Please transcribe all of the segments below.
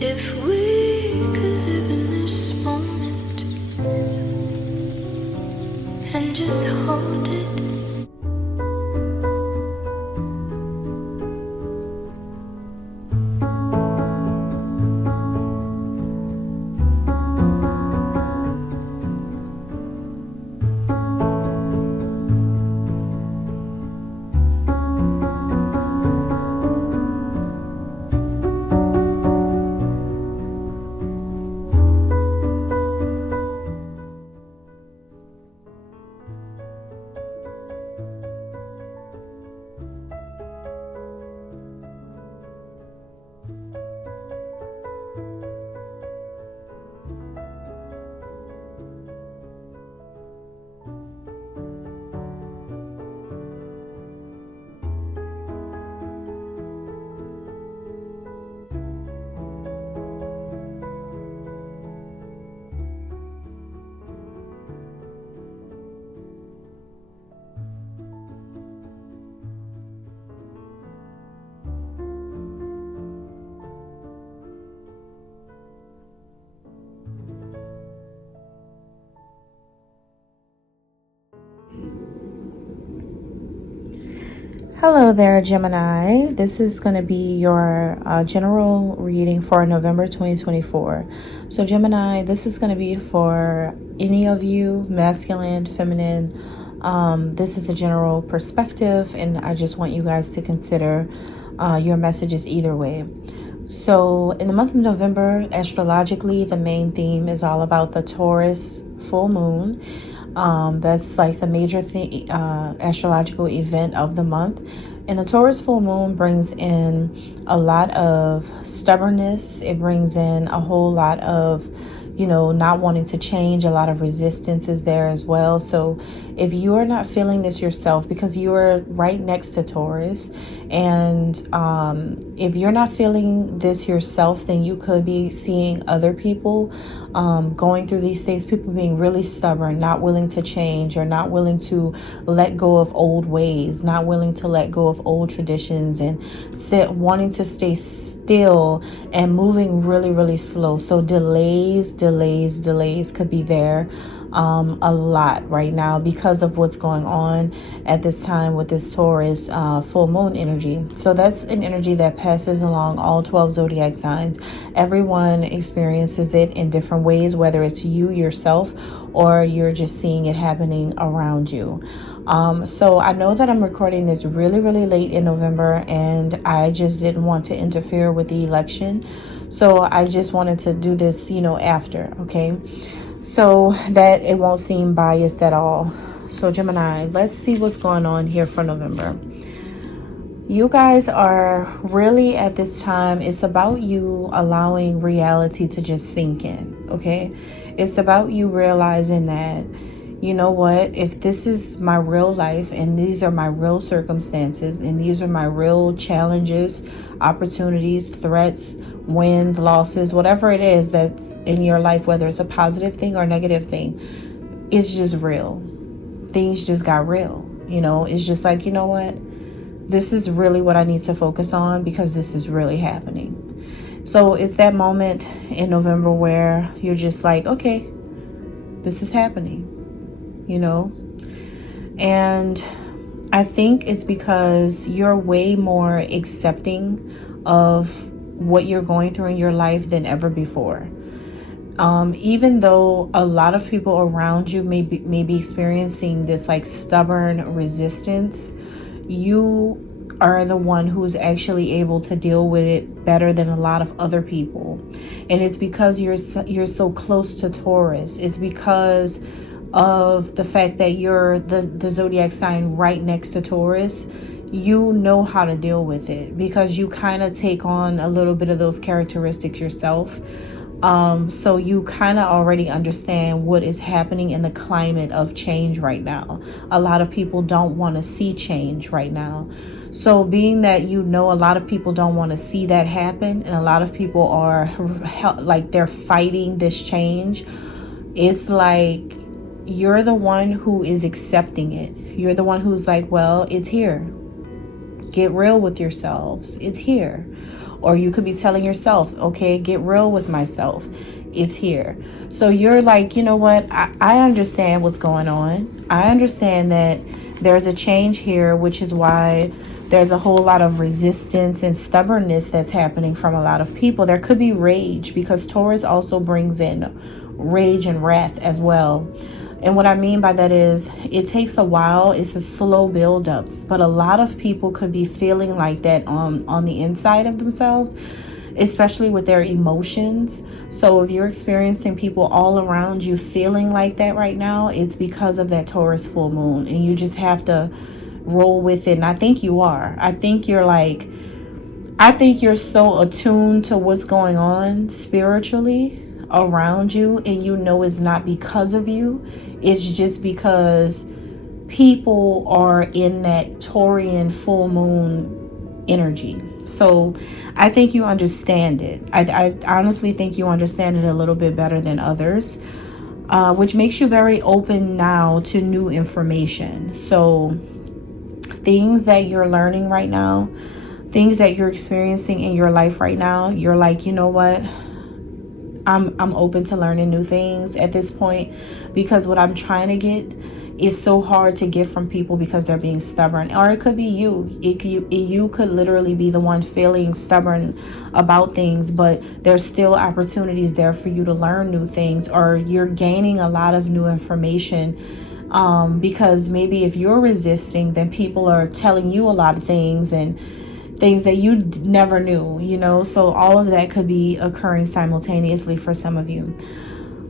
If we could live in this moment and just hold it. Hello there, Gemini. This is going to be your general reading for November 2024. So Gemini, this is going to be for any of you, masculine, feminine. This is a general perspective, and I just want you guys to consider your messages either way. So in the month of November, astrologically, the main theme is all about the Taurus full moon. That's like the major astrological event of the month. And the Taurus full moon brings in a lot of stubbornness. It brings in a whole lot of, not wanting to change. A lot of resistance is there as well. So if you are not feeling this yourself, because you are right next to Taurus, and if you're not feeling this yourself, then you could be seeing other people going through these things, people being really stubborn, not willing to change, or not willing to let go of old ways, not willing to let go of old traditions, and wanting to stay still and moving really, really slow. So delays could be there a lot right now because of what's going on at this time with this Taurus full moon energy. So that's an energy that passes along all 12 zodiac signs. Everyone experiences it in different ways, whether it's you yourself or you're just seeing it happening around you. So I know that I'm recording this really, really late in November, and I just didn't want to interfere with the election. So I just wanted to do this, after, okay? So that it won't seem biased at all. So Gemini, let's see what's going on here for November. You guys are really at this time, it's about you allowing reality to just sink in, okay? It's about you realizing that, you know what, if this is my real life and these are my real circumstances and these are my real challenges, opportunities, threats, wins, losses, whatever it is that's in your life, whether it's a positive thing or a negative thing, it's just real. Things just got real. It's just like, you know what? This is really what I need to focus on because this is really happening. So it's that moment in November where you're just like, okay, this is happening, and I think it's because you're way more accepting of what you're going through in your life than ever before. Even though a lot of people around you may be experiencing this like stubborn resistance, you are the one who's actually able to deal with it better than a lot of other people. And it's because you're so close to Taurus. It's because of the fact that you're the zodiac sign right next to Taurus. You know how to deal with it because you kind of take on a little bit of those characteristics yourself. So you kind of already understand what is happening in the climate of change right now. A lot of people don't want to see change right now. So being that a lot of people don't want to see that happen, and a lot of people are like they're fighting this change, it's like you're the one who is accepting it. You're the one who's like, well, it's here. Get real with yourselves. It's here. Or you could be telling yourself, okay, get real with myself. It's here. So you're like, you know what? I understand what's going on. I understand that there's a change here, which is why there's a whole lot of resistance and stubbornness that's happening from a lot of people. There could be rage, because Taurus also brings in rage and wrath as well. And what I mean by that is it takes a while. It's a slow build up. But a lot of people could be feeling like that on the inside of themselves, especially with their emotions. So if you're experiencing people all around you feeling like that right now, it's because of that Taurus full moon. And you just have to roll with it. And I think you are. I think you're so attuned to what's going on spiritually around you, and you know it's not because of you. It's just because people are in that Taurian full moon energy. So I think you understand it. I honestly think you understand it a little bit better than others, which makes you very open now to new information. So things that you're learning right now, things that you're experiencing in your life right now, you're like, you know what? I'm open to learning new things at this point, because what I'm trying to get is so hard to get from people because they're being stubborn. Or it could be you. You could literally be the one feeling stubborn about things, but there's still opportunities there for you to learn new things, or you're gaining a lot of new information. Because maybe if you're resisting, then people are telling you a lot of things, and things that you never knew, so all of that could be occurring simultaneously for some of you.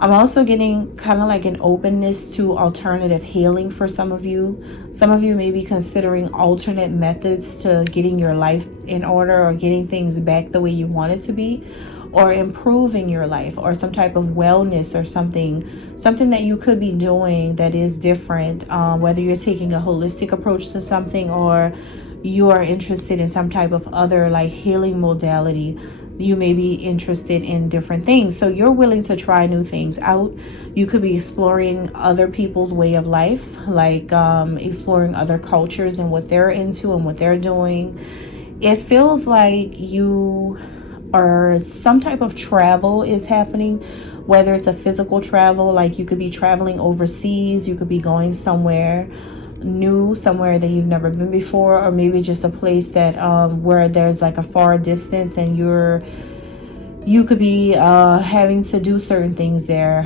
I'm also getting kind of like an openness to alternative healing for some of you. Some of you may be considering alternate methods to getting your life in order, or getting things back the way you want it to be, or improving your life, or some type of wellness, or something that you could be doing that is different, whether you're taking a holistic approach to something, or you are interested in some type of other like healing modality. You may be interested in different things. So you're willing to try new things out. You could be exploring other people's way of life, like exploring other cultures and what they're into and what they're doing. It feels like you are some type of travel is happening, whether it's a physical travel, like you could be traveling overseas, you could be going somewhere new, somewhere that you've never been before, or maybe just a place that where there's like a far distance, and you could be having to do certain things there.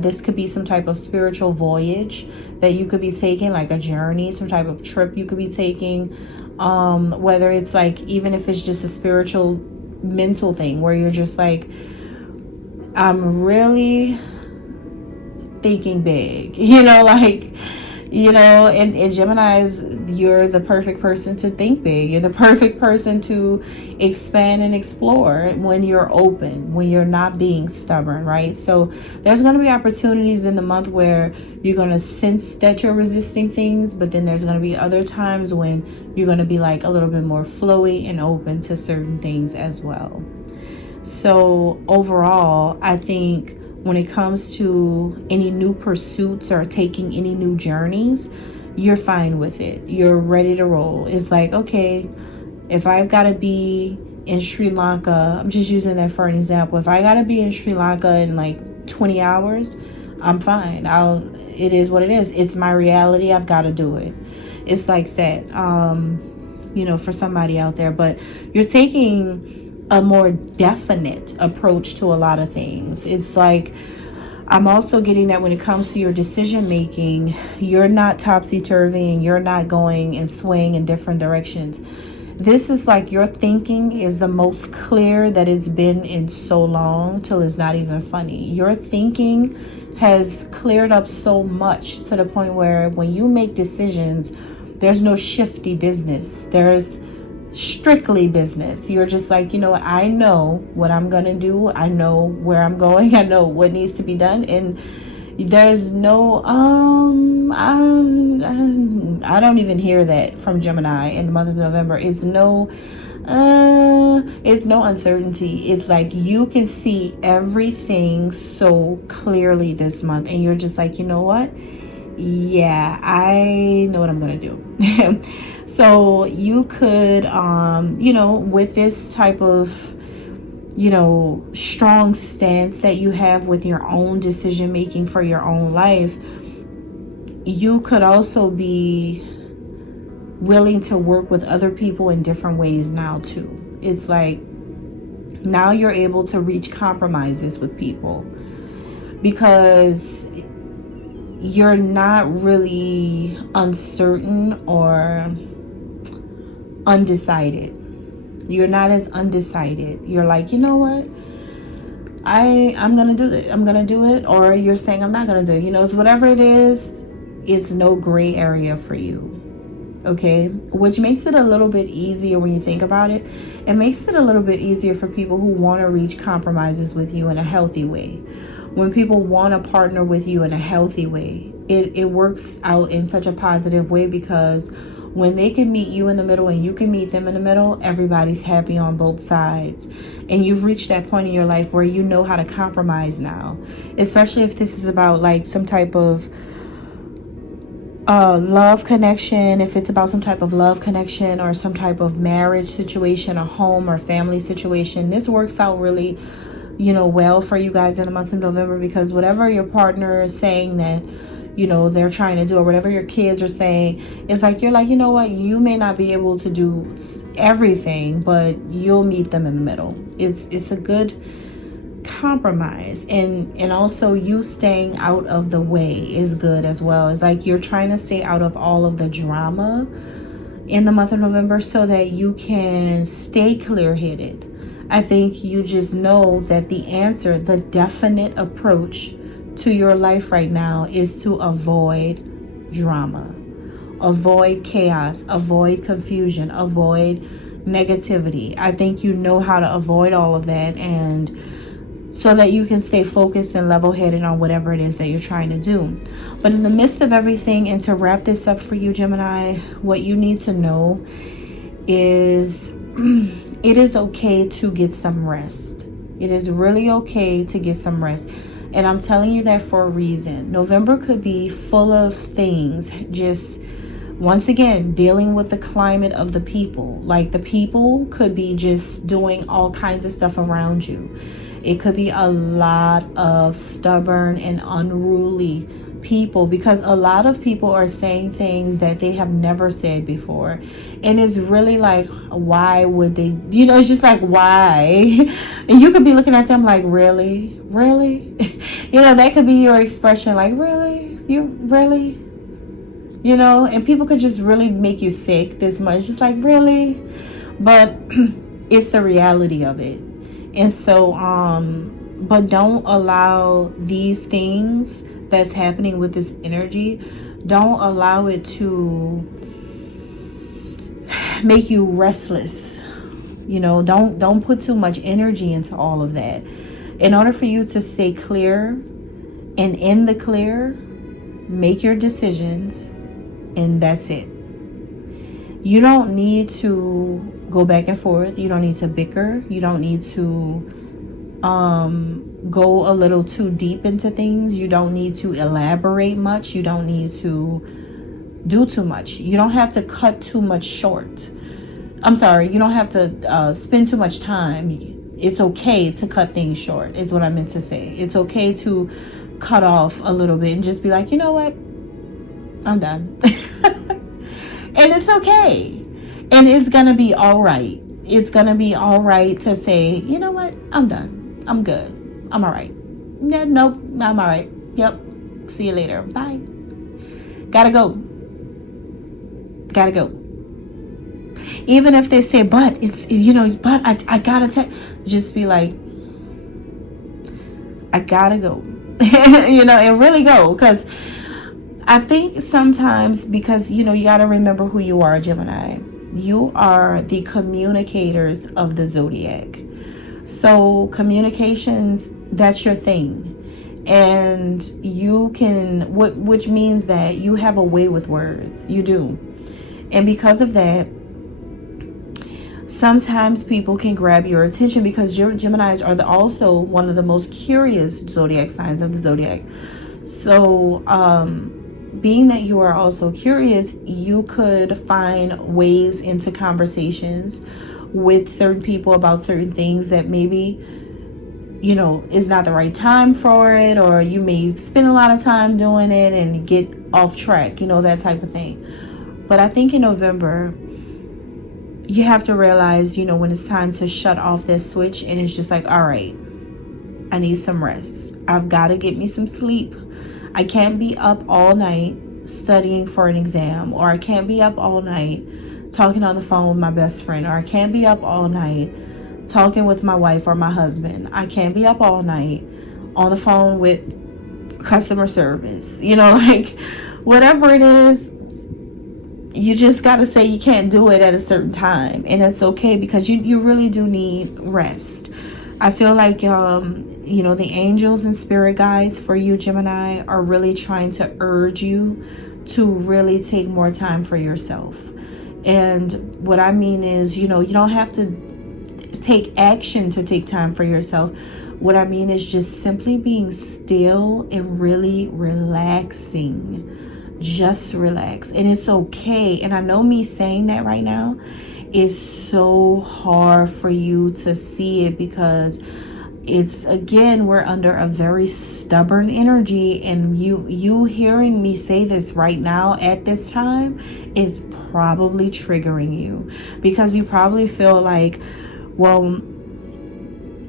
This could be some type of spiritual voyage that you could be taking, like a journey, some type of trip you could be taking, whether it's like, even if it's just a spiritual mental thing where you're just like, I'm really thinking big, and Geminis, you're the perfect person to think big. You're the perfect person to expand and explore when you're open, when you're not being stubborn, right? So there's going to be opportunities in the month where you're going to sense that you're resisting things, but then there's going to be other times when you're going to be like a little bit more flowy and open to certain things as well. So overall, I think when it comes to any new pursuits or taking any new journeys, you're fine with it. You're ready to roll. It's like, okay, if I've got to be in Sri Lanka, I'm just using that for an example. If I got to be in Sri Lanka in like 20 hours, I'm fine. It is what it is. It's my reality. I've got to do it. It's like that, for somebody out there. But you're taking a more definite approach to a lot of things. It's like, I'm also getting that when it comes to your decision making, you're not topsy-turvy and you're not going and swaying in different directions. This is like your thinking is the most clear that it's been in so long, till it's not even funny. Your thinking has cleared up so much to the point where when you make decisions, there's no shifty business. There's strictly business. You're just like, I know what I'm gonna do. I know where I'm going. I know what needs to be done, and there's no I don't even hear that from Gemini in the month of November. It's no uncertainty. It's like you can see everything so clearly this month, and you're just like, you know what? yeah, I know what I'm gonna do. So you could, with this type of, strong stance that you have with your own decision making for your own life, you could also be willing to work with other people in different ways now too. It's like now you're able to reach compromises with people because you're not really uncertain or undecided. You're not as undecided. You're like, you know what? I'm gonna do it. I'm gonna do it. Or you're saying I'm not gonna do it. It's whatever it is, it's no gray area for you. Okay? Which makes it a little bit easier when you think about it. It makes it a little bit easier for people who want to reach compromises with you in a healthy way. When people want to partner with you in a healthy way, it works out in such a positive way, because when they can meet you in the middle and you can meet them in the middle, everybody's happy on both sides. And you've reached that point in your life where you know how to compromise now. Especially if this is about like some type of love connection, if it's about some type of love connection or some type of marriage situation, a home or family situation. This works out really well for you guys in the month of November, because whatever your partner is saying that they're trying to do, or whatever your kids are saying, it's like you're like, you know what, you may not be able to do everything, but you'll meet them in the middle. It's a good compromise. And also you staying out of the way is good as well. It's like you're trying to stay out of all of the drama in the month of November so that you can stay clear-headed. I think you just know that the answer, the definite approach to your life right now is to avoid drama, avoid chaos, avoid confusion, avoid negativity. I think you know how to avoid all of that, and so that you can stay focused and level-headed on whatever it is that you're trying to do. But in the midst of everything, and to wrap this up for you, Gemini, what you need to know is it is okay to get some rest. It is really okay to get some rest. And I'm telling you that for a reason. November could be full of things, just once again, dealing with the climate of the people. Like the people could be just doing all kinds of stuff around you. It could be a lot of stubborn and unruly people, because a lot of people are saying things that they have never said before. And it's really like, why would they, it's just like, why? And you could be looking at them like, really? That could be your expression, like, really? You really? And people could just really make you sick this much, just like, really? But it's the reality of it. And so, but don't allow these things that's happening with this energy, don't allow it to make you restless. Don't put too much energy into all of that. In order for you to stay clear and in the clear, make your decisions, and that's it. You don't need to go back and forth. You don't need to bicker. You don't need to go a little too deep into things. You don't need to elaborate much. You don't need to do too much. You don't have to cut too much short. You don't have to spend too much time. It's okay to cut things short, is what I meant to say. It's okay to cut off a little bit and just be like, you know what, I'm done. And it's okay. And it's gonna be all right. It's gonna be all right to say, you know what, I'm done. I'm good. I'm all right. Yeah, nope, I'm all right. Yep. See you later. Bye. Gotta go. Even if they say, but it's, but I gotta just be like, I gotta go. And really go. Because I think sometimes, because, you gotta remember who you are, Gemini. You are the communicators of the zodiac. So communications, that's your thing. And you can, which means that you have a way with words. You do. And because of that, sometimes people can grab your attention, because your Geminis are also one of the most curious zodiac signs of the zodiac. So being that you are also curious, you could find ways into conversations with certain people about certain things that maybe, you know, is not the right time for it, or you may spend a lot of time doing it and get off track, you know, that type of thing. But I think in November, you have to realize, you know, when it's time to shut off this switch, and it's just like, all right, I need some rest. I've got to get me some sleep. I can't be up all night studying for an exam, or I can't be up all night talking on the phone with my best friend, or I can't be up all night talking with my wife or my husband. I can't be up all night on the phone with customer service. You know, like whatever it is, you just got to say you can't do it at a certain time, and it's okay, because you really do need rest. I feel like you know, the angels and spirit guides for you, Gemini, are really trying to urge you to really take more time for yourself. And what I mean is, you know, you don't have to take action to take time for yourself. What I mean is just simply being still and really relaxing. Just relax, and it's okay. And I know me saying that right now is so hard for you to see it, because it's, again, we're under a very stubborn energy, and you hearing me say this right now at this time is probably triggering you, because you probably feel like, well,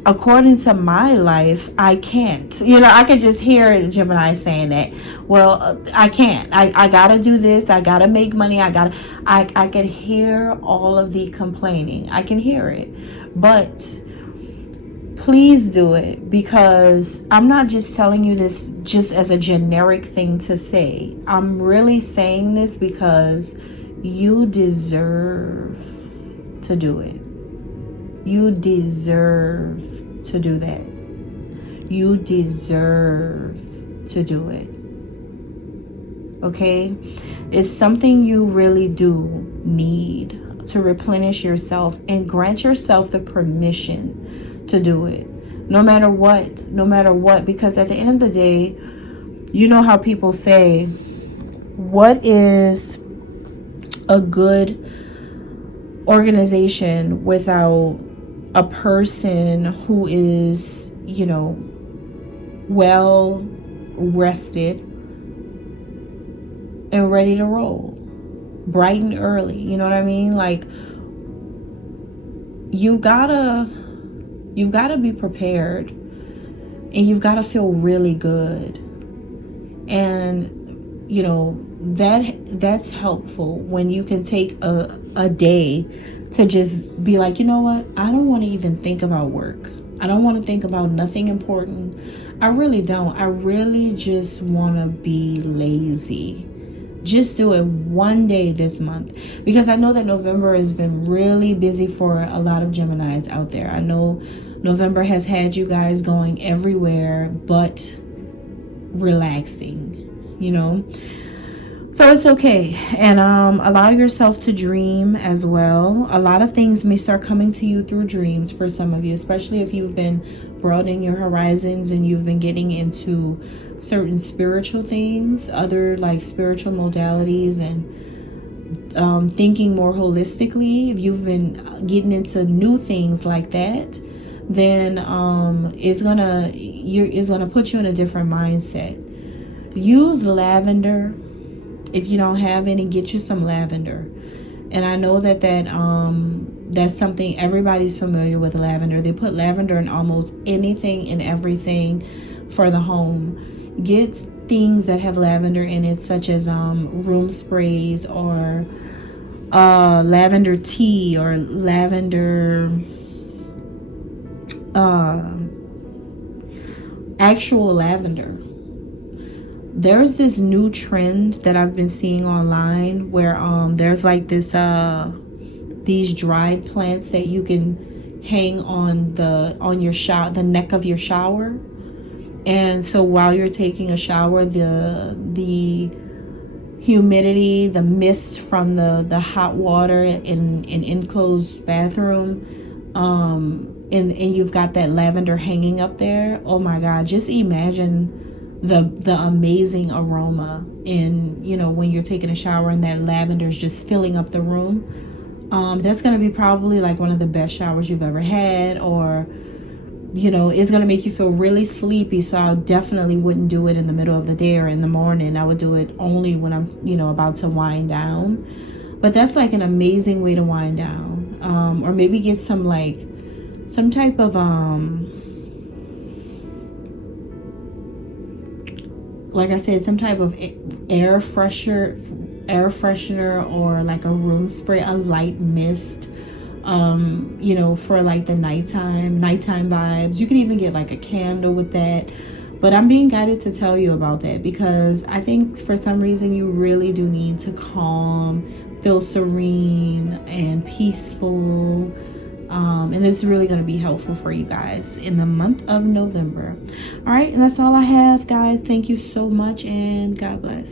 according to my life, I can't. You know, I could just hear Gemini saying that. Well, I can't. I gotta do this. I gotta make money. I could hear all of the complaining. I can hear it. But please do it, because I'm not just telling you this just as a generic thing to say. I'm really saying this because you deserve to do it. You deserve to do that. You deserve to do it. Okay? It's something you really do need to replenish yourself and grant yourself the permission to do it. No matter what, because at the end of the day, you know how people say, what is a good organization without a person who is, you know, well rested and ready to roll, bright and early? You know what I mean? Like, you gotta be prepared, and you've got to feel really good. And you know, that's helpful when you can take a day to just be like, you know what, I don't want to even think about work. I don't want to think about nothing important. I really don't. I really just want to be lazy. Just do it one day this month, because I know that November has been really busy for a lot of Geminis out there. I know November has had you guys going everywhere but relaxing, you know. So it's okay. And allow yourself to dream as well. A lot of things may start coming to you through dreams for some of you, especially if you've been broadening your horizons and you've been getting into certain spiritual things, other like spiritual modalities, and thinking more holistically. If you've been getting into new things like that, then it's gonna put you in a different mindset. Use lavender. If you don't have any, get you some lavender. And I know that's something everybody's familiar with, lavender. They put lavender in almost anything and everything for the home. Get things that have lavender in it, such as room sprays, or lavender tea, or lavender actual lavender. There's this new trend that I've been seeing online where there's like this these dried plants that you can hang on the neck of your shower. And so while you're taking a shower, the humidity, the mist from the hot water in an enclosed bathroom, and you've got that lavender hanging up there. Oh my God, just imagine the amazing aroma in, you know, when you're taking a shower and that lavender is just filling up the room. That's going to be probably like one of the best showers you've ever had, or, you know, it's going to make you feel really sleepy. So I definitely wouldn't do it in the middle of the day or in the morning. I would do it only when I'm, you know, about to wind down. But that's like an amazing way to wind down. Or maybe get some like some type of like I said, some type of air freshener, or like a room spray, a light mist, you know, for like the nighttime vibes. You can even get like a candle with that. But I'm being guided to tell you about that because I think for some reason you really do need to calm, feel serene and peaceful. And it's really going to be helpful for you guys in the month of November. All right, and that's all I have, guys. Thank you so much, and God bless.